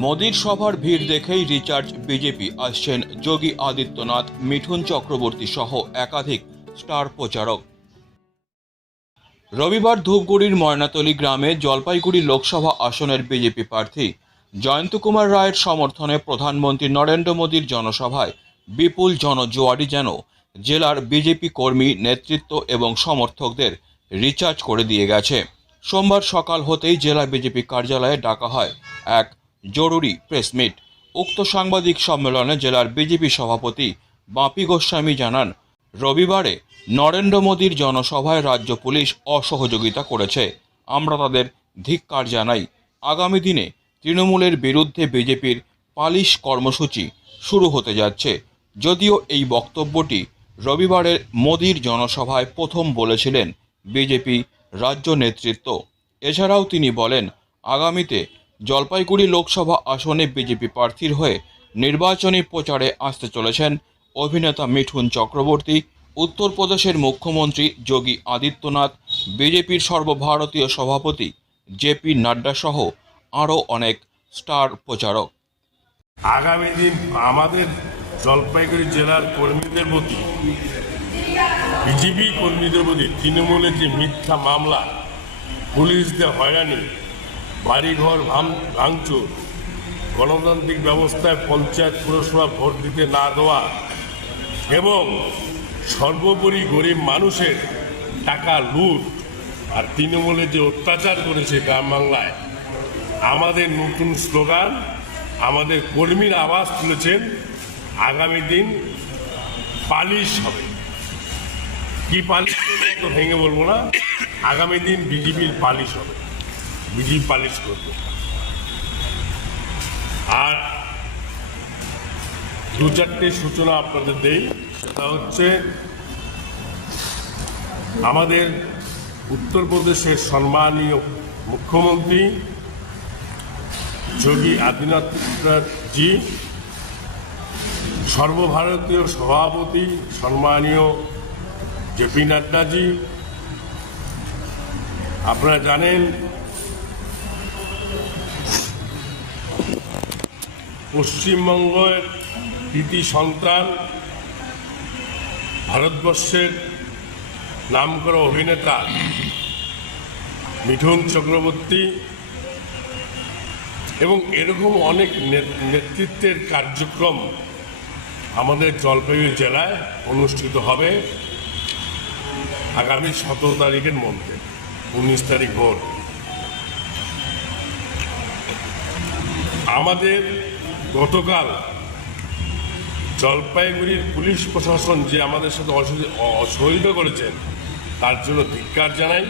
মোদির সভার ভিড় দেখেই রিচার্জ বিজেপি আসছেন যোগী আদিত্যনাথ, মিঠুন চক্রবর্তী সহ একাধিক স্টার প্রচারক। রবিবার ধূপগুড়ির ময়নাতলী গ্রামে জলপাইগুড়ি লোকসভা আসনের বিজেপি প্রার্থী জয়ন্ত কুমার রায়ের সমর্থনে প্রধানমন্ত্রী নরেন্দ্র মোদীর জনসভায় বিপুল জনজোয়ারি যেন জেলার বিজেপি কর্মী নেতৃত্ব এবং সমর্থকদের রিচার্জ করে দিয়ে গেছে। সোমবার সকাল হতেই জেলা বিজেপি কার্যালয়ে ডাকা হয় এক জরুরি প্রেসমিট উক্ত সাংবাদিক সম্মেলনে জেলার বিজেপি সভাপতি বাপি গোস্বামী জানান, রবিবারে নরেন্দ্র মোদীর জনসভায় রাজ্য পুলিশ অসহযোগিতা করেছে। আমরা তাদের ধিক্কার জানাই। আগামী দিনে তৃণমূলের বিরুদ্ধে বিজেপির পালিশ কর্মসূচি শুরু হতে যাচ্ছে। যদিও এই বক্তব্যটি রবিবারের মোদীর জনসভায় প্রথম বলেছিলেন বিজেপি রাজ্য নেতৃত্ব। এছাড়াও তিনি বলেন, আগামীতে জলপাইগুড়ি লোকসভা আসনে বিজেপি প্রার্থীর হয়ে নির্বাচনী প্রচারে আসতে চলেছেন অভিনেতা মিঠুন চক্রবর্তী, উত্তরপ্রদেশের মুখ্যমন্ত্রী যোগী আদিত্যনাথ, বিজেপির সর্বভারতীয় সভাপতি জেপি নাড্ডা সহ আরও অনেক স্টার প্রচারক। আগামী দিন আমাদের জলপাইগুড়ি জেলার কর্মীদের প্রতি, বিজেপি কর্মীদের প্রতি তৃণমূলের যে মিথ্যা মামলা, পুলিশদের হয়রানি বাড়িঘর ভাঙ, ভাঙচুর। গণতান্ত্রিক ব্যবস্থায় পঞ্চায়েত পুরসভা ভোট দিতে না দেওয়া এবং সর্বোপরি গরিব মানুষের টাকা লুট আর তৃণমূলের যে অত্যাচার করেছে গ্রাম বাংলায়, আমাদের নতুন স্লোগান, আমাদের কর্মীর আওয়াজ তুলেছেন, আগামী দিন পালিশ হবে। কি পালিশ ভেঙে বলব না। আগামী দিন বিজেপির পালিশ হবে। বিজেপি পালিশ করবে। আর দু চারটে সূচনা আপনাদের দেই। সেটা হচ্ছে আমাদের উত্তরপ্রদেশের সম্মানীয় মুখ্যমন্ত্রী যোগী আদিত্যনাথজি, সর্বভারতীয় সভাপতি সম্মানীয় জেপি নাড্ডাজি, আপনারা জানেন পশ্চিমবঙ্গের কৃতি সন্তান, ভারতবর্ষের নামকরা অভিনেতা মিঠুন চক্রবর্তী এবং এরকম অনেক নেতৃত্বের কার্যক্রম আমাদের জলপাইগুড়ি জেলায় অনুষ্ঠিত হবে আগামী সতেরো তারিখের মধ্যে, উনিশ তারিখ ভোর। আমাদের গতকাল জলপাইগুড়ির পুলিশ প্রশাসন যে আমাদের সাথে অসহযোগি- অ- করেছেন তার জন্য ধিক্কার জানাই।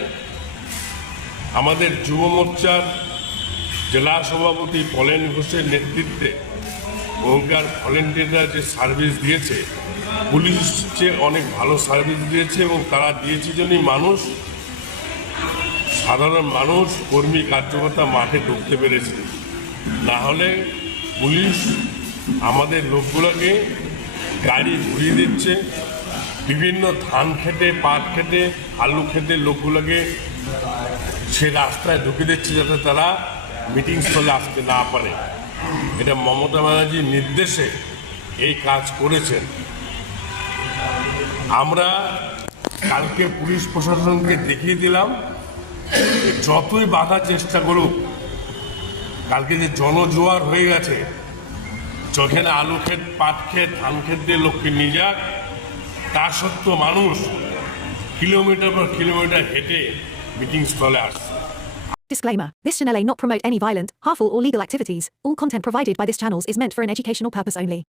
আমাদের যুব মোর্চার জেলা সভাপতি পলেন ঘোষের নেতৃত্বে ওখানকার ভলেন্টিয়াররা যে সার্ভিস দিয়েছে, পুলিশ যে অনেক ভালো সার্ভিস দিয়েছে এবং তারা দিয়েছে জন্যই মানুষ, সাধারণ মানুষ, কর্মী, কার্যকর্তা মাঠে ঢুকতে পেরেছে, না হলে পুলিশ আমাদের লোকগুলোকে গাড়ি ঘুরিয়ে দিচ্ছে। বিভিন্ন ধান খেতে, পাট খেতে, আলু খেতে লোকগুলোকে সে রাস্তায় ঢুকে দিচ্ছে যাতে তারা মিটিং স্থলে আসতে না পারে। এটা মমতা ব্যানার্জির নির্দেশে এই কাজ করেছেন। আমরা কালকে পুলিশ প্রশাসনকে দেখিয়ে দিলাম, যতই বাধা চেষ্টা করুক কালকে যে জনজোয়ার হয়ে গেছে যেখানে আলু ক্ষেত পাট ক্ষেত ধান ক্ষেত দিয়ে লোককে নিয়ে যাক তা সত্ত্বেও মানুষ কিলোমিটার পর কিলোমিটার হেঁটে মিটিং স্থলে আসছে Disclaimer This channel may not promote any violent, harmful, or legal activities. All content provided by this channel is meant for an educational purpose only.